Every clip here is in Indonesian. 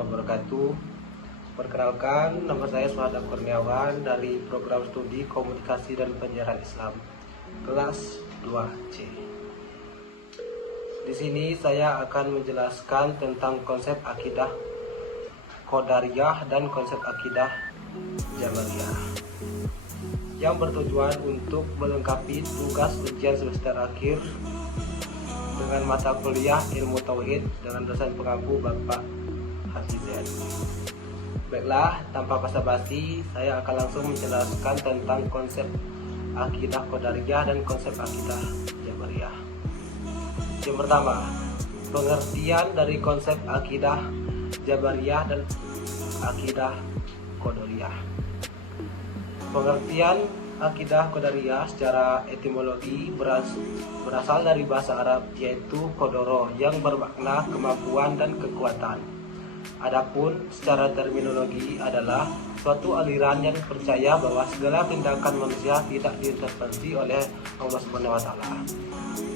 wabarakatuh. Perkenalkan, nama saya Suhada Kurniawan dari program studi Komunikasi dan Penyiaran Islam, kelas 2C. Di sini saya akan menjelaskan tentang konsep akidah Qadariyah dan konsep akidah Jabariyah yang bertujuan untuk melengkapi tugas ujian semester akhir dengan mata kuliah ilmu tauhid dengan dosen pengampu Bapak Haji Z. Baiklah, tanpa basa-basi, saya akan langsung menjelaskan tentang konsep akidah Qadariyah dan konsep akidah Jabariyah. Yang pertama, pengertian dari konsep akidah Jabariyah dan akidah Qadariyah. Pengertian akidah Qadariyah secara etimologi berasal dari bahasa Arab, yaitu qadara, yang bermakna kemampuan dan kekuatan. Adapun secara terminologi adalah suatu aliran yang percaya bahwa segala tindakan manusia tidak diintervensi oleh Allah SWT.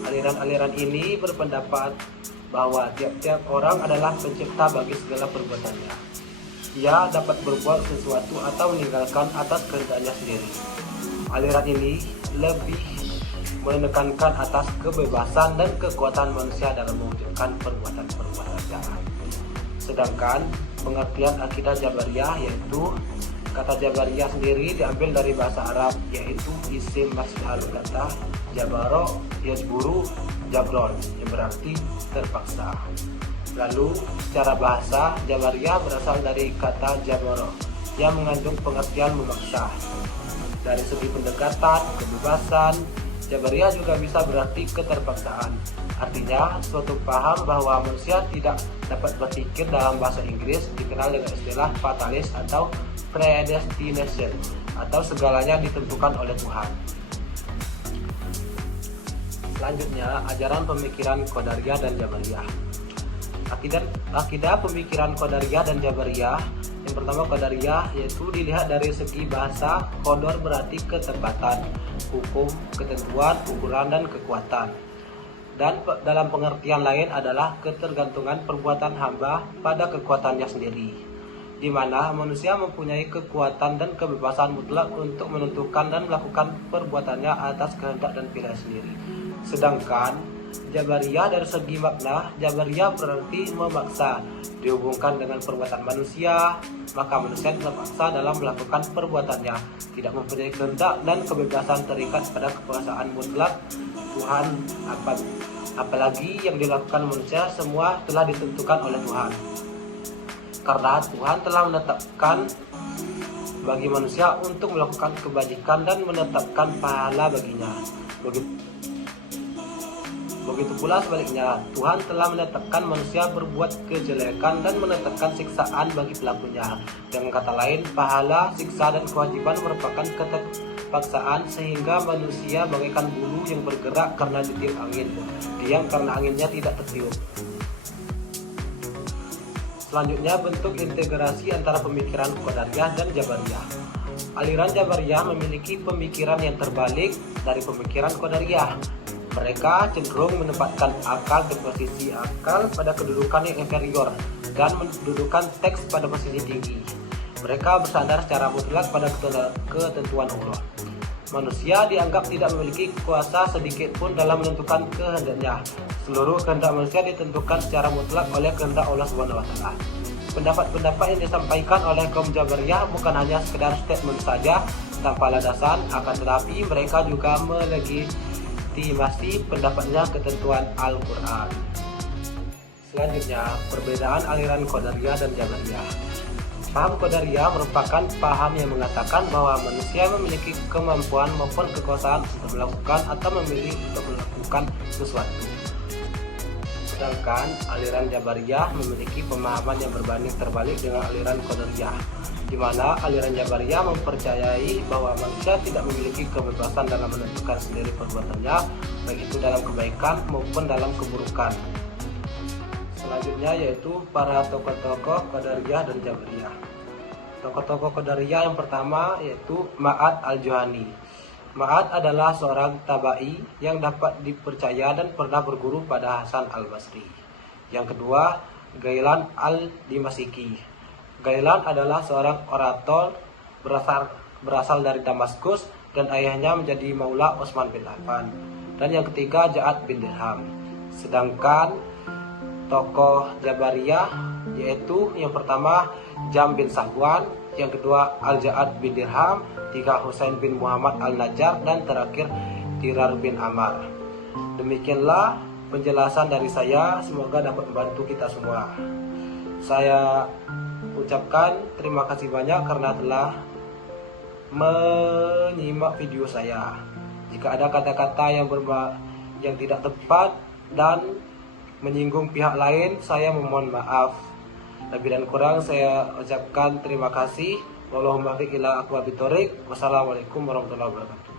Aliran-aliran ini berpendapat bahwa tiap-tiap orang adalah pencipta bagi segala perbuatannya. Ia dapat berbuat sesuatu atau meninggalkan atas kehendaknya sendiri. Aliran ini lebih menekankan atas kebebasan dan kekuatan manusia dalam mewujudkan perbuatan-perbuatan jahat. Sedangkan pengertian akidah Jabariyah, yaitu kata Jabariyah sendiri diambil dari bahasa Arab, yaitu isim masdar kata jabaro yajburu jabron, yang berarti terpaksa. Lalu secara bahasa, Jabariyah berasal dari kata jabaro yang mengandung pengertian memaksa. Dari segi pendekatan, kebebasan, Jabariyah juga bisa berarti keterpaksaan. Artinya, suatu paham bahwa manusia tidak dapat berpikir dalam bahasa Inggris dikenal dengan istilah fatalis atau predestination, atau segalanya ditentukan oleh Tuhan. Selanjutnya, ajaran pemikiran Qadariyah dan Jabariyah. Akidah pemikiran Qadariyah dan Jabariyah. Yang pertama, Qadariyah yaitu dilihat dari segi bahasa. Qadar berarti ketepatan, hukum, ketentuan, ukuran, dan kekuatan. Dan dalam pengertian lain adalah ketergantungan perbuatan hamba pada kekuatannya sendiri, di mana manusia mempunyai kekuatan dan kebebasan mutlak untuk menentukan dan melakukan perbuatannya atas kehendak dan pilihan sendiri. Sedangkan Jabariyah dari segi makna, Jabariyah berarti memaksa, dihubungkan dengan perbuatan manusia, maka manusia terpaksa dalam melakukan perbuatannya, tidak mempunyai kehendak dan kebebasan, terikat pada kekuasaan mutlak Tuhan. Apalagi yang dilakukan manusia semua telah ditentukan oleh Tuhan, karena Tuhan telah menetapkan bagi manusia untuk melakukan kebajikan dan menetapkan pahala baginya. Begitu pula sebaliknya, Tuhan telah menetapkan manusia berbuat kejelekan dan menetapkan siksaan bagi pelakunya. Dengan kata lain, pahala, siksa, dan kewajiban merupakan keterpaksaan, sehingga manusia bagaikan bulu yang bergerak karena ditiup angin, diam karena anginnya tidak tertiup. Selanjutnya, bentuk integrasi antara pemikiran Qadariyah dan Jabariyah. Aliran Jabariyah memiliki pemikiran yang terbalik dari pemikiran Qadariyah. Mereka cenderung menempatkan akal di posisi akal pada kedudukan yang inferior dan mendudukan teks pada posisi tinggi. Mereka bersandar secara mutlak pada ketentuan Allah. Manusia dianggap tidak memiliki kuasa sedikit pun dalam menentukan kehendaknya. Seluruh kehendak manusia ditentukan secara mutlak oleh kehendak Allah SWT. Pendapat-pendapat yang disampaikan oleh kaum Jabariyah bukan hanya sekedar statement saja tanpa landasan, akan tetapi mereka juga melegitimasi pendapatnya ketentuan Al-Quran. Selanjutnya, perbedaan aliran Qadariyah dan Jabariyah. Paham Qadariyah merupakan paham yang mengatakan bahwa manusia memiliki kemampuan maupun kekuasaan untuk melakukan atau memilih untuk melakukan sesuatu. Sedangkan aliran Jabariyah memiliki pemahaman yang berbanding terbalik dengan aliran Qadariyah, di mana aliran Jabariyah mempercayai bahwa manusia tidak memiliki kebebasan dalam menentukan sendiri perbuatannya, baik itu dalam kebaikan maupun dalam keburukan. Selanjutnya yaitu para tokoh-tokoh Qadariyah dan Jabariyah. Tokoh-tokoh Qadariyah yang pertama yaitu Ma'ad al-Juhani. Ma'ad adalah seorang tabai yang dapat dipercaya dan pernah berguru pada Hasan al-Basri. Yang kedua, Gailan al-Dimasiki. Gailan adalah seorang orator berasal dari Damaskus dan ayahnya menjadi Maula Utsman bin Affan. Dan yang ketiga Ja'ad bin Dirham. Sedangkan tokoh Jabariyah yaitu yang pertama Jam bin Safwan, yang kedua Al-Ja'ad bin Dirham, tiga Husain bin Muhammad Al-Najjar, dan terakhir Dirar bin Ammar. Demikianlah penjelasan dari saya, semoga dapat membantu kita semua. Saya ucapkan terima kasih banyak karena telah menyimak video saya. Jika ada kata-kata yang tidak tepat dan menyinggung pihak lain, saya memohon maaf. Lebih dan kurang saya ucapkan terima kasih. Wassalamualaikum warahmatullahi wabarakatuh.